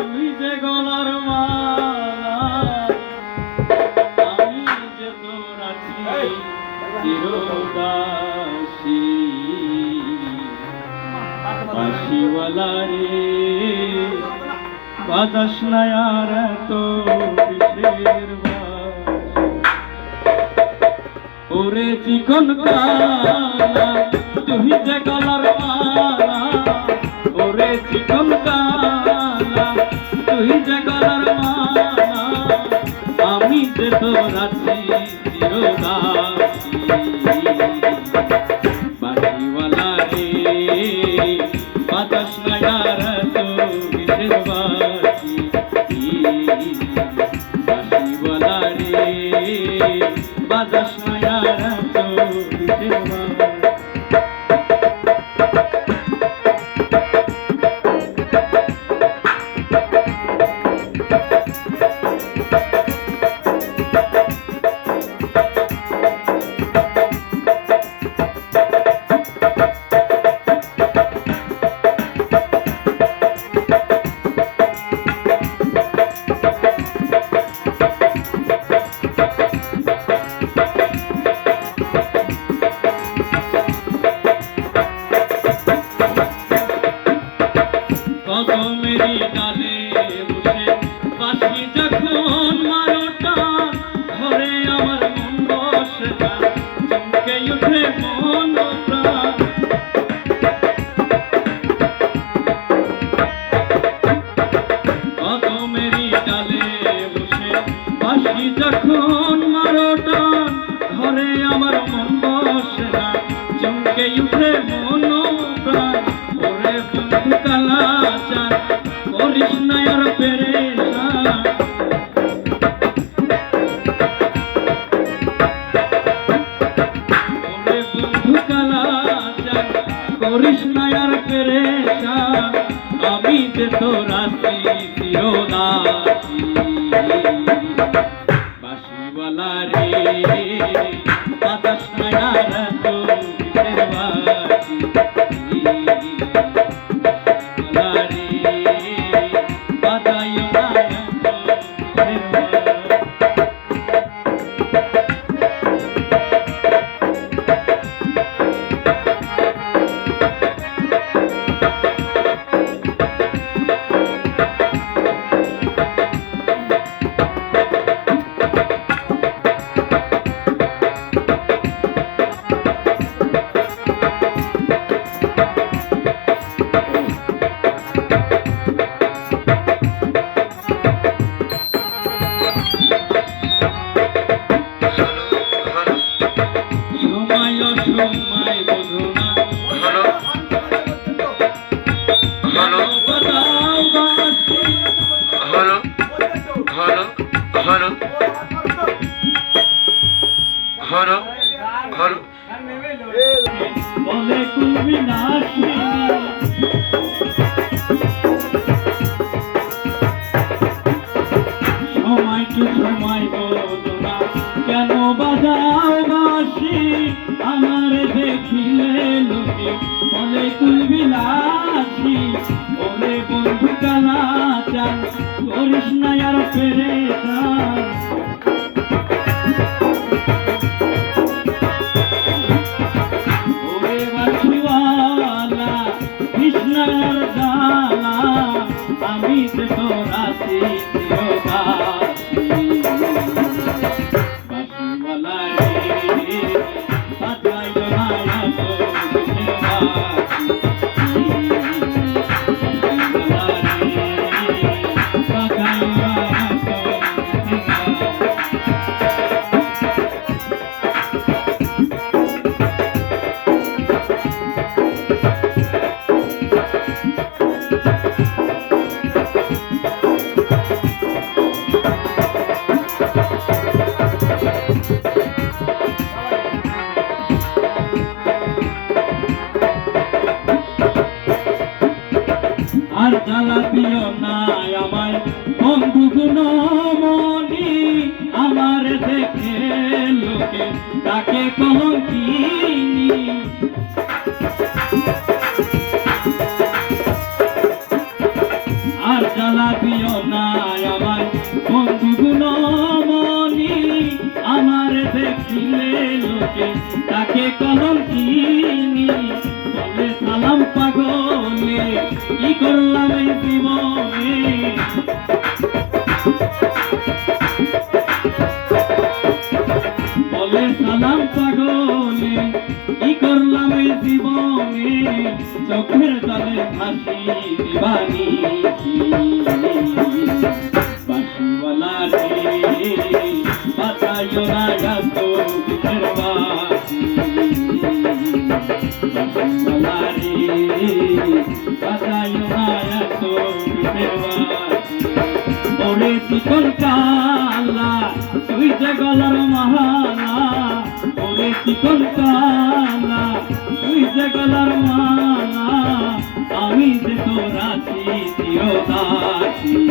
তুই যে গলার মালা, আমি যে তোর আছি চিরদাসী। বাঁশিওয়ালা রে, বাজাস না আর এত কিসের বাঁশি। ওরে চিকন কালা, তুই যে গলার মালা, ওরে চিকন কালা, তুই যে গলার মালা, আমি যে তোর আছি চিরদাসী। বাঁশিওয়ালা রে, বাজাস না আর এত কিসের বাঁশি। বাঁশিওয়ালা রে, বাজাস না আর এত কিসের বাঁশি। কদমেরই ডালে বসে বাঁশি যখন মারোটা, ঘরে আমার মন বসে না, চমকে উঠে মন প্রাণ। কদমেরই ডালে বসে বাঁশি যখন মারোটা, ঘরে আমার মন বসে না, চমকে উঠে মন প্রাণ। ওরে বন্ধু কালাচার করিস না আর পেরেশান, ওরে বন্ধু কালাচার করিস না আর পেরেশান, আমি যে তোর আছি চিরদাসী। বাঁশিওয়ালা রে, বাজাস না আর এত কিসের বাঁশি। সময় বোঝো না, হলো বাজাও বাঁশি। হলো হলো হলো হলো হলো বলে কুলবি নাসি, সময় তো সময় বোঝো না, কেন বাজাও বাঁশি। আমার দেখিলে লোকে বলে কুলবি নাসি, ওরে বন্ধু কালাচার করিস না আর পেরেশান। ওরে বাঁশিওয়ালা, কৃষ্ণার জ্বালা, আমি যে তোর আছি চিরদাসী। বাঁশিওয়ালা রে, বাজাইল না এত কিসের বাঁশি। বাঁশিওয়ালা রে, বাজাইল না এত কিসের বাঁশি। আর জ্বালা দিও না আমায় বন্ধু গুণমণি, আমার দেখে লোকে তাকে কলঙ্কিনী। আর জ্বালা করিও না আমার বন্ধু গুণমণি, আমার দেখিলে লোকে তাকে কলঙ্কিনী বলে সালাম পাগলে, কি করলাম এই জীবনে। বলে সালাম পাগলে, কি করলাম এই জীবনে, চোখের জলে ভাসি দিবানি। বাঁশিওয়ালা রে বাজাইও না এত পিঠের বাঁশি, বাঁশিওয়ালা রে বাজাইও না এত পিঠের বাঁশি। ওরে চিকন কালা তুই যে গলার মালা, ওরে চিকন কালা তুই যে গলার মালা, আমি যে তোর আছি চিরদাসী।